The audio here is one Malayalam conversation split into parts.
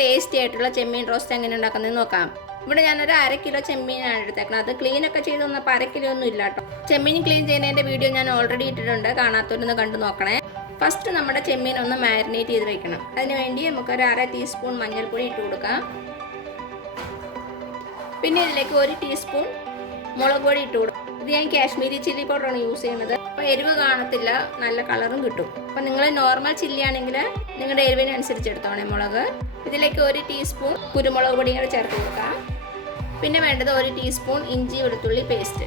ടേസ്റ്റി ആയിട്ടുള്ള ചെമ്മീൻ റോസ്റ്റ് എങ്ങനെ ഉണ്ടാക്കുന്നതെന്ന് നോക്കാം. ഇവിടെ ഞാനൊരു 1/2 കിലോ ചെമ്മീനാണ് എടുത്തേക്കുന്നത്. അത് ക്ലീനൊക്കെ ചെയ്ത് വന്നപ്പോൾ 1/2 കിലോ ഒന്നും ഇല്ല കേട്ടോ. ചെമ്മീൻ ക്ലീൻ ചെയ്യുന്നതിൻ്റെ വീഡിയോ ഞാൻ ഓൾറെഡി ഇട്ടിട്ടുണ്ട്, കാണാത്തവരൊന്ന് കണ്ടു നോക്കണേ. ഫസ്റ്റ് നമ്മുടെ ചെമ്മീൻ ഒന്ന് മാരിനേറ്റ് ചെയ്ത് വെക്കണം. അതിനുവേണ്ടി നമുക്കൊരു 1/2 ടീസ്പൂൺ മഞ്ഞൾപ്പൊടി ഇട്ട് കൊടുക്കാം. പിന്നെ ഇതിലേക്ക് 1 ടീസ്പൂൺ മുളക് പൊടി ഇട്ട് കൊടുക്കും. ഇത് ഞാൻ കാശ്മീരി ചില്ലി പൗഡറാണ് യൂസ് ചെയ്യുന്നത്. അപ്പോൾ എരിവ് കാണത്തില്ല, നല്ല കളറും കിട്ടും. അപ്പോൾ നിങ്ങൾ നോർമൽ ചില്ലി ആണെങ്കിൽ നിങ്ങളുടെ എരിവിനനുസരിച്ച് എടുത്തോണേ മുളക്. ഇതിലേക്ക് 1 ടീസ്പൂൺ കുരുമുളക് പൊടിയും കൂടെ ചേർത്ത് കൊടുക്കാം. പിന്നെ വേണ്ടത് 1 ടീസ്പൂൺ ഇഞ്ചി വെളുത്തുള്ളി പേസ്റ്റ്.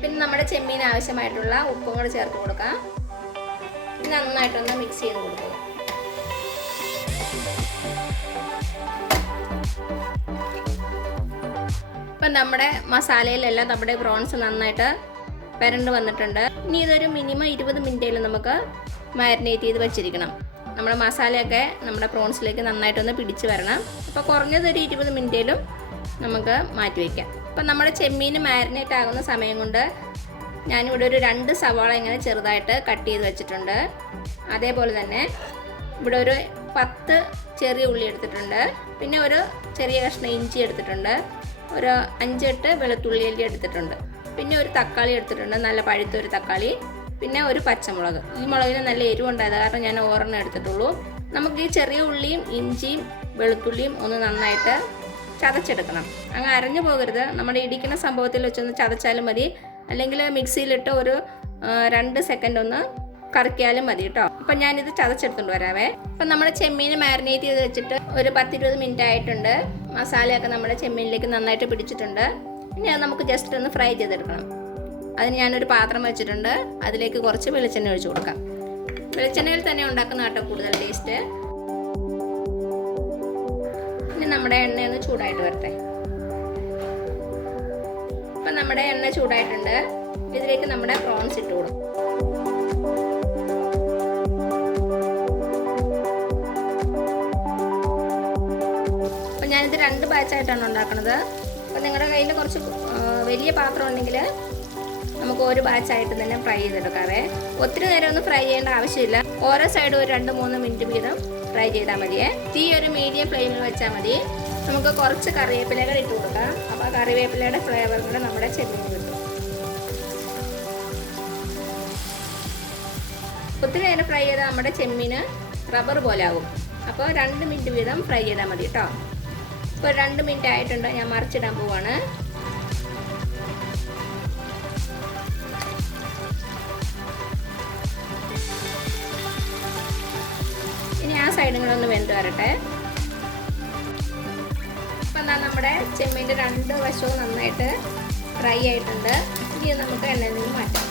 പിന്നെ നമ്മുടെ ചെമ്മീൻ ആവശ്യമായിട്ടുള്ള ഉപ്പും കൂടെ ചേർത്ത് കൊടുക്കാം. നന്നായിട്ടൊന്ന് മിക്സ് ചെയ്ത് കൊടുക്കുക. ഇപ്പം നമ്മുടെ മസാലയിലെല്ലാം നമ്മുടെ പ്രോൺസ് നന്നായിട്ട് വരണ്ട് വന്നിട്ടുണ്ട്. ഇനി ഇതൊരു മിനിമം 20 മിനിറ്റേലും നമുക്ക് മാരിനേറ്റ് ചെയ്ത് വെച്ചിരിക്കണം. നമ്മുടെ മസാലയൊക്കെ നമ്മുടെ പ്രോൺസിലേക്ക് നന്നായിട്ടൊന്ന് പിടിച്ച് വരണം. അപ്പോൾ കുറഞ്ഞതൊരു 20 മിനിറ്റേലും നമുക്ക് മാറ്റി വയ്ക്കാം. അപ്പം നമ്മുടെ ചെമ്മീൻ മാരിനേറ്റ് ആകുന്ന സമയം കൊണ്ട് ഞാനിവിടെ ഒരു 2 സവാള ഇങ്ങനെ ചെറുതായിട്ട് കട്ട് ചെയ്ത് വെച്ചിട്ടുണ്ട്. അതേപോലെ തന്നെ ഇവിടെ ഒരു 10 ചെറിയ ഉള്ളി എടുത്തിട്ടുണ്ട്. പിന്നെ ഒരു ചെറിയ കഷ്ണം ഇഞ്ചി എടുത്തിട്ടുണ്ട്. ഒരു 5-8 വെളുത്തുള്ളി അല്ലി എടുത്തിട്ടുണ്ട്. പിന്നെ ഒരു തക്കാളി എടുത്തിട്ടുണ്ട്, നല്ല പഴുത്ത ഒരു തക്കാളി. പിന്നെ ഒരു പച്ചമുളക്. ഈ മുളകിന് നല്ല എരിവുണ്ടായത് കാരണം ഞാൻ ഒരെണ്ണം എടുത്തിട്ടുള്ളൂ. നമുക്ക് ഈ ചെറിയ ഉള്ളിയും ഇഞ്ചിയും വെളുത്തുള്ളിയും ഒന്ന് നന്നായിട്ട് ചതച്ചെടുക്കണം. അങ്ങ് അരഞ്ഞു പോകരുത്. നമ്മുടെ ഇടിക്കുന്ന സംഭവത്തിൽ വെച്ചൊന്ന് ചതച്ചാലും മതി, അല്ലെങ്കിൽ മിക്സിയിലിട്ട് ഒരു 2 സെക്കൻഡ് ഒന്ന് കറക്കിയാലും മതി കേട്ടോ. അപ്പം ഞാനിത് ചതച്ചെടുത്തുകൊണ്ട് വരാവേ. അപ്പം നമ്മൾ ചെമ്മീൻ മാരിനേറ്റ് ചെയ്ത് വെച്ചിട്ട് ഒരു 10-20 മിനിറ്റ് ആയിട്ടുണ്ട്. മസാലയൊക്കെ നമ്മുടെ ചെമ്മീനിലേക്ക് നന്നായിട്ട് പിടിച്ചിട്ടുണ്ട്. ഇനി അത് നമുക്ക് ജസ്റ്റ് ഒന്ന് ഫ്രൈ ചെയ്തെടുക്കണം. അതിന് ഞാനൊരു പാത്രം വെച്ചിട്ടുണ്ട്. അതിലേക്ക് കുറച്ച് വെളിച്ചെണ്ണ ഒഴിച്ച് കൊടുക്കാം. വെളിച്ചെണ്ണയിൽ തന്നെ ഉണ്ടാക്കുന്ന കേട്ടോ കൂടുതൽ ടേസ്റ്റ്. ഇനി നമ്മുടെ എണ്ണയൊന്ന് ചൂടായിട്ട് വരട്ടെ. അപ്പം നമ്മുടെ എണ്ണ ചൂടായിട്ടുണ്ട്. ഇതിലേക്ക് നമ്മുടെ പ്രോൺസ് ഇട്ട് കൊടുക്കും. അപ്പം ഞാനിത് 2 ബാച്ചായിട്ടാണ് ഉണ്ടാക്കുന്നത്. അപ്പം നിങ്ങളുടെ കയ്യിൽ കുറച്ച് വലിയ പാത്രം ഉണ്ടെങ്കിൽ നമുക്ക് ഒരു ബാച്ചായിട്ട് തന്നെ ഫ്രൈ ചെയ്തെടുക്കാവേ. ഒത്തിരി നേരം ഒന്നും ഫ്രൈ ചെയ്യേണ്ട ആവശ്യമില്ല. ഓരോ സൈഡും ഒരു 2-3 മിനിറ്റ് വീതം ഫ്രൈ ചെയ്താൽ മതിയേ. തീ ഒരു മീഡിയം ഫ്ലെയിമിൽ വെച്ചാൽ മതി. നമുക്ക് കുറച്ച് കറിവേപ്പിലകൾ ഇട്ട് കൊടുക്കാം. അപ്പോൾ ആ കറിവേപ്പിലയുടെ ഫ്ലേവർ കൂടെ നമ്മുടെ ചെമ്മീൻ കിട്ടും. ഒത്തിരി നേരം ഫ്രൈ ചെയ്താൽ നമ്മുടെ ചെമ്മീന് റബ്ബർ പോലെ ആകും. അപ്പോൾ 2 മിനിറ്റ് വീതം ഫ്രൈ ചെയ്താൽ മതി കേട്ടോ. ഇപ്പോൾ 2 മിനിറ്റ് ആയിട്ടുണ്ട്. ഞാൻ മറിച്ചിടാൻ പോവാണ്. ഇനി ആ സൈഡുകളൊന്ന് വെന്ത് വരട്ടെ. ഇപ്പം എന്താ നമ്മുടെ ചെമ്മീൻ്റെ 2 വശവും നന്നായിട്ട് ഫ്രൈ ആയിട്ടുണ്ട്. ഇനി നമുക്ക് എണ്ണയിൽ നിന്ന് മാറ്റാം.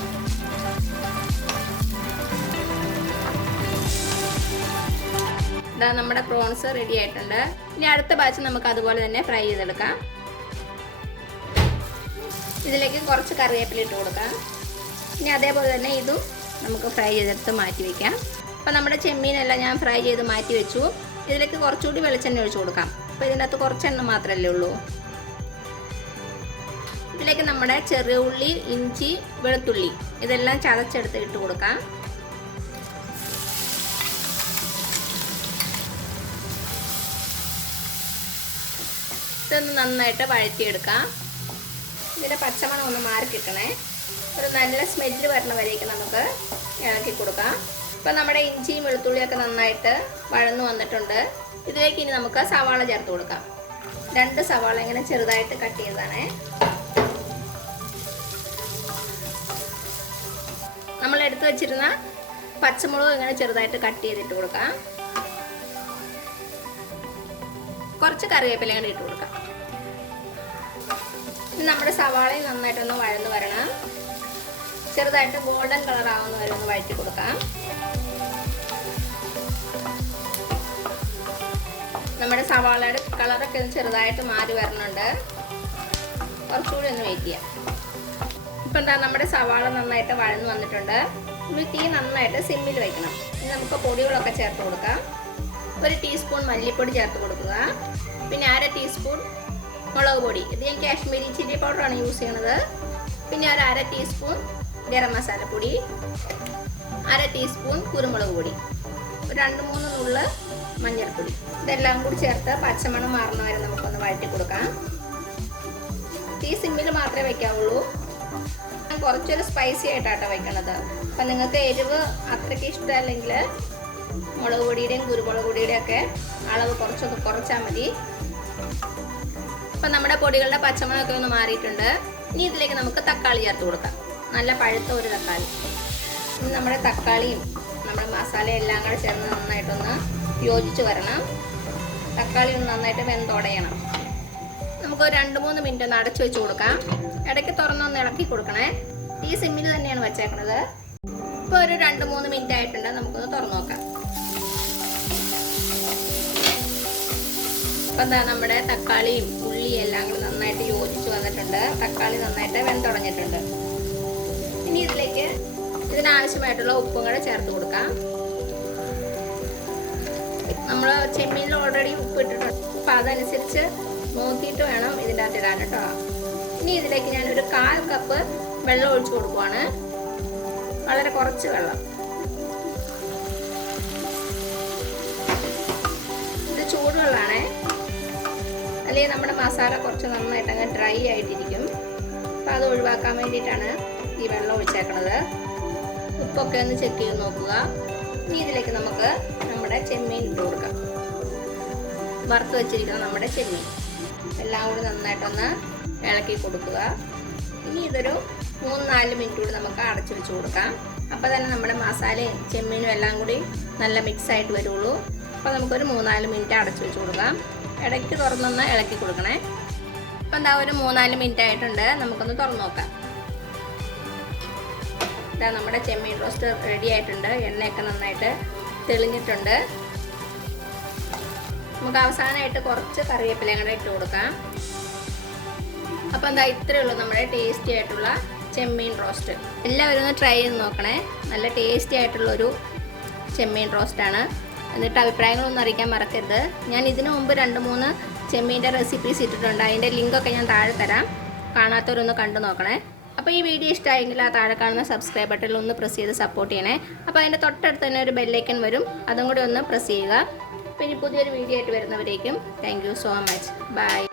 ഇതാ നമ്മുടെ പ്രോൺസ് റെഡി ആയിട്ടുണ്ട്. ഇനി അടുത്ത ബാച്ച് നമുക്ക് അതുപോലെ തന്നെ ഫ്രൈ ചെയ്തെടുക്കാം. ഇതിലേക്ക് കുറച്ച് കറിവേപ്പില ഇട്ട് കൊടുക്കാം. ഇനി അതേപോലെ തന്നെ ഇതും നമുക്ക് ഫ്രൈ ചെയ്തെടുത്ത് മാറ്റി വയ്ക്കാം. അപ്പോൾ നമ്മുടെ ചെമ്മീനെല്ലാം ഞാൻ ഫ്രൈ ചെയ്ത് മാറ്റി വെച്ചു. ഇതിലേക്ക് കുറച്ചുകൂടി വെളിച്ചെണ്ണ ഒഴിച്ച് കൊടുക്കാം. അപ്പോൾ ഇതിനകത്ത് കുറച്ച് എണ്ണ മാത്രമല്ലേ ഉള്ളൂ. ഇതിലേക്ക് നമ്മുടെ ചെറിയ ഉള്ളി, ഇഞ്ചി, വെളുത്തുള്ളി ഇതെല്ലാം ചതച്ചെടുത്ത് ഇട്ട് കൊടുക്കാം. ഇതൊന്ന് നന്നായിട്ട് വഴറ്റിയെടുക്കാം. ഇതിൻ്റെ പച്ചമണം ഒന്ന് മാറി കിട്ടണേ. ഒരു നല്ല സ്മെല്ല് വരണ വരേക്ക് നമുക്ക് ഇളക്കി കൊടുക്കാം. ഇപ്പം നമ്മുടെ ഇഞ്ചിയും വെളുത്തുള്ളിയൊക്കെ നന്നായിട്ട് വഴന്നു വന്നിട്ടുണ്ട്. ഇതിലേക്ക് ഇനി നമുക്ക് സവാള ചേർത്ത് കൊടുക്കാം. 2 സവാള ഇങ്ങനെ ചെറുതായിട്ട് കട്ട് ചെയ്തതാണേ. നമ്മൾ എടുത്തു വെച്ചിരുന്ന പച്ചമുളക് ഇങ്ങനെ ചെറുതായിട്ട് കട്ട് ചെയ്തിട്ട് കൊടുക്കാം. കുറച്ച് കറിവേപ്പില കൂടി ഇട്ട് കൊടുക്കാം. നമ്മുടെ സവാളയും നന്നായിട്ടൊന്ന് വഴന്ന് വരണം. ചെറുതായിട്ട് ഗോൾഡൻ കളർ ആവുന്ന വരെ ഒന്ന് വഴറ്റി കൊടുക്കാം. നമ്മുടെ സവാളയുടെ കളറൊക്കെ ചെറുതായിട്ട് മാറി വരണുണ്ട്. കുറച്ചുകൂടി ഒന്ന് വെയിറ്റ് ചെയ്യാം. ഇപ്പം എന്താ നമ്മുടെ സവാള നന്നായിട്ട് വഴന്ന് വന്നിട്ടുണ്ട്. നമ്മൾ തീ നന്നായിട്ട് സിമ്മിൽ വയ്ക്കണം. ഇനി നമുക്ക് പൊടികളൊക്കെ ചേർത്ത് കൊടുക്കാം. 1 ടീസ്പൂൺ മല്ലിപ്പൊടി ചേർത്ത് കൊടുക്കുക. പിന്നെ 1/2 ടീസ്പൂൺ മുളക് പൊടി. ഇത് ഞാൻ കാശ്മീരി ചില്ലി പൗഡറാണ് യൂസ് ചെയ്യണത്. പിന്നെ ഒരു 1/2 ടീസ്പൂൺ ഗരം മസാലപ്പൊടി, 1/2 ടീസ്പൂൺ കുരുമുളക് പൊടി. 2-3 നുള്ള് മഞ്ഞൾപ്പൊടി. ഇതെല്ലാം കൂടി ചേർത്ത് പച്ചമണം മാറുന്ന വരെ നമുക്കൊന്ന് വഴറ്റി കൊടുക്കാം. തീ സിമ്മിൽ മാത്രമേ വയ്ക്കാവുള്ളൂ. ഞാൻ കുറച്ചൊരു സ്പൈസി ആയിട്ടാട്ടോ വയ്ക്കണത്. അപ്പം നിങ്ങൾക്ക് എരിവ് അത്രയ്ക്ക് ഇഷ്ടമല്ലെങ്കിൽ മുളക് പൊടിയുടെയും കുരുമുളക് പൊടിയുടെയും ഒക്കെ അളവ് കുറച്ചാൽ മതി. അപ്പം നമ്മുടെ പൊടികളുടെ പച്ചമണമൊക്കെ ഒന്ന് മാറിയിട്ടുണ്ട്. ഇനി ഇതിലേക്ക് നമുക്ക് തക്കാളി ചേർത്ത് കൊടുക്കാം. നല്ല പഴുത്ത ഒരു തക്കാളി. ഇനി നമ്മുടെ തക്കാളിയും നമ്മുടെ മസാല എല്ലാം കൂടെ ചേർന്ന് നന്നായിട്ടൊന്ന് യോജിച്ച് വരണം. തക്കാളി ഒന്ന് നന്നായിട്ട് വെന്തുടയണം. നമുക്ക് 2-3 മിനിറ്റ് ഒന്ന് അടച്ചു വെച്ച് കൊടുക്കാം. ഇടയ്ക്ക് തുറന്നൊന്ന് ഇളക്കി കൊടുക്കണേ. ഈ സിമ്മിൽ തന്നെയാണ് വെച്ചേക്കണത്. ഇപ്പോൾ ഒരു 2-3 മിനിറ്റ് ആയിട്ടുണ്ട്. നമുക്കൊന്ന് തുറന്നു നോക്കാം. അപ്പം എന്താ നമ്മുടെ തക്കാളിയും ഉള്ളിയും എല്ലാം കൂടി നന്നായിട്ട് യോജിച്ച് വന്നിട്ടുണ്ട്. തക്കാളി നന്നായിട്ട് വെന്തുടഞ്ഞിട്ടുണ്ട്. ഇനി ഇതിലേക്ക് ഇതിനാവശ്യമായിട്ടുള്ള ഉപ്പും കൂടെ ചേർത്ത് കൊടുക്കാം. നമ്മൾ ചെമ്മീനിൽ ഓൾറെഡി ഉപ്പ് ഇട്ടിട്ടുണ്ട്. അപ്പം അതനുസരിച്ച് നോക്കിയിട്ട് വേണം ഇതിൻ്റെ അകത്ത് ഇടാൻ കേട്ടോ. ഇനി ഇതിലേക്ക് ഞാനൊരു 1/4 കപ്പ് വെള്ളം ഒഴിച്ച് കൊടുക്കുവാണ്. വളരെ കുറച്ച് വെള്ളം. ഇത് ചൂടുവെള്ളമാണേ. അല്ലെങ്കിൽ നമ്മുടെ മസാല കുറച്ച് നന്നായിട്ട് അങ്ങ് ഡ്രൈ ആയിട്ടിരിക്കും. അപ്പം അത് ഒഴിവാക്കാൻ വേണ്ടിയിട്ടാണ് ഈ വെള്ളം ഒഴിച്ചേക്കണത്. ഉപ്പൊക്കെ ഒന്ന് ചെക്ക് ചെയ്ത് നോക്കുക. ഇനി ഇതിലേക്ക് നമുക്ക് നമ്മുടെ ചെമ്മീൻ ഇട്ട് കൊടുക്കാം. വറുത്ത് വെച്ചിരിക്കുന്ന നമ്മുടെ ചെമ്മീൻ എല്ലാം കൂടി നന്നായിട്ടൊന്ന് ഇളക്കി കൊടുക്കുക. ഇനി ഇതൊരു 3-4 മിനിറ്റ് കൂടി നമുക്ക് അടച്ചു വെച്ച് കൊടുക്കാം. അപ്പോൾ തന്നെ നമ്മുടെ മസാലയും ചെമ്മീനും എല്ലാം കൂടി നല്ല മിക്സ് ആയിട്ട് വരുള്ളൂ. അപ്പോൾ നമുക്കൊരു 3-4 മിനിറ്റ് അടച്ചു വെച്ച് കൊടുക്കാം. ഇടയ്ക്ക് തുറന്നൊന്ന് ഇളക്കി കൊടുക്കണേ. അപ്പോൾ എന്താ ഒരു 3-4 മിനിറ്റ് ആയിട്ടുണ്ട്. നമുക്കൊന്ന് തുറന്ന് നോക്കാം. ഇതാ നമ്മുടെ ചെമ്മീൻ റോസ്റ്റ് റെഡി ആയിട്ടുണ്ട്. എണ്ണയൊക്കെ നന്നായിട്ട് തെളിഞ്ഞിട്ടുണ്ട്. നമുക്ക് അവസാനമായിട്ട് കുറച്ച് കറിവേപ്പിലയും കൂടെ ഇട്ട് കൊടുക്കാം. അപ്പോൾ എന്താ ഇത്രയേ ഉള്ളൂ നമ്മുടെ ടേസ്റ്റി ആയിട്ടുള്ള ചെമ്മീൻ റോസ്റ്റ്. എല്ലാവരും ഒന്ന് ട്രൈ ചെയ്ത് നോക്കണേ. നല്ല ടേസ്റ്റി ആയിട്ടുള്ളൊരു ചെമ്മീൻ റോസ്റ്റാണ്. എന്നിട്ട് അഭിപ്രായങ്ങളൊന്നും അറിയിക്കാൻ മറക്കരുത്. ഞാൻ ഇതിനു മുമ്പ് 2-3 ചെമ്മീൻ്റെ റെസിപ്പീസ് ഇട്ടിട്ടുണ്ട്. അതിൻ്റെ ലിങ്കൊക്കെ ഞാൻ താഴെ തരാം. കാണാത്തവരൊന്ന് കണ്ടു നോക്കണേ. അപ്പോൾ ഈ വീഡിയോ ഇഷ്ടമായെങ്കിൽ ആ താഴെ കാണുന്ന സബ്സ്ക്രൈബ് ബട്ടണിൽ ഒന്ന് പ്രസ് ചെയ്ത് സപ്പോർട്ട് ചെയ്യണേ. അപ്പോൾ അതിൻ്റെ തൊട്ടടുത്ത് തന്നെ ഒരു ബെല്ലൈക്കൺ വരും. അതും കൂടി ഒന്ന് പ്രസ് ചെയ്യുക. അപ്പോൾ ഇനി പുതിയൊരു വീഡിയോ ആയിട്ട് വരുന്നവരേക്കും thank you so much. By.